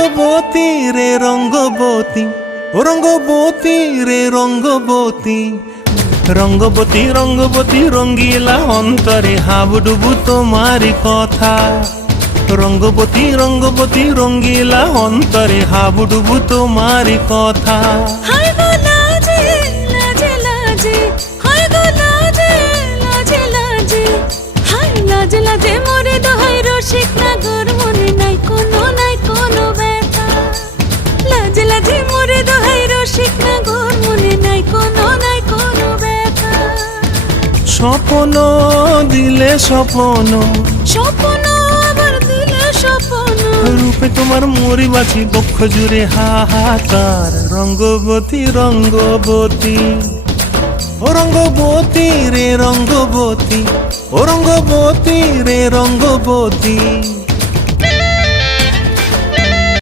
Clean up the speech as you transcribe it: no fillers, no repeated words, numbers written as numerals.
রঙ্গবতী রে রঙ্গবতী, ও রঙ্গবতী রে রঙ্গবতী, রঙ্গবতী রঙ্গবতী রঙ্গিলা অন্তরে হাবুডুবু তোমারি কথা। রঙ্গবতী রঙ্গবতী রঙ্গিলা অন্তরে হাবুডুবু তোমারি কথা। হায় গো লাজে লাজে লাজে, হায় গো লাজে লাজে লাজে, হায় লাজে লাজে মোরে দোহাই রসিক নাগর মনে নাই কোনো ব্যথা। লাজে লাজে মোরে দোহাই রসিক নাগর মনে নাই কোনো ব্যথা। স্বপ্ন দিলে স্বপ্ন, স্বপ্ন আবার দিলে স্বপ্ন, রূপে তোমার মরি বাছি বক্ষ জুড়ে হাহাকার। রঙ্গবতী রঙ্গবতী, ও রঙ্গবতী রে রঙ্গবতী, ও রঙ্গবতী রে রঙ্গবতী।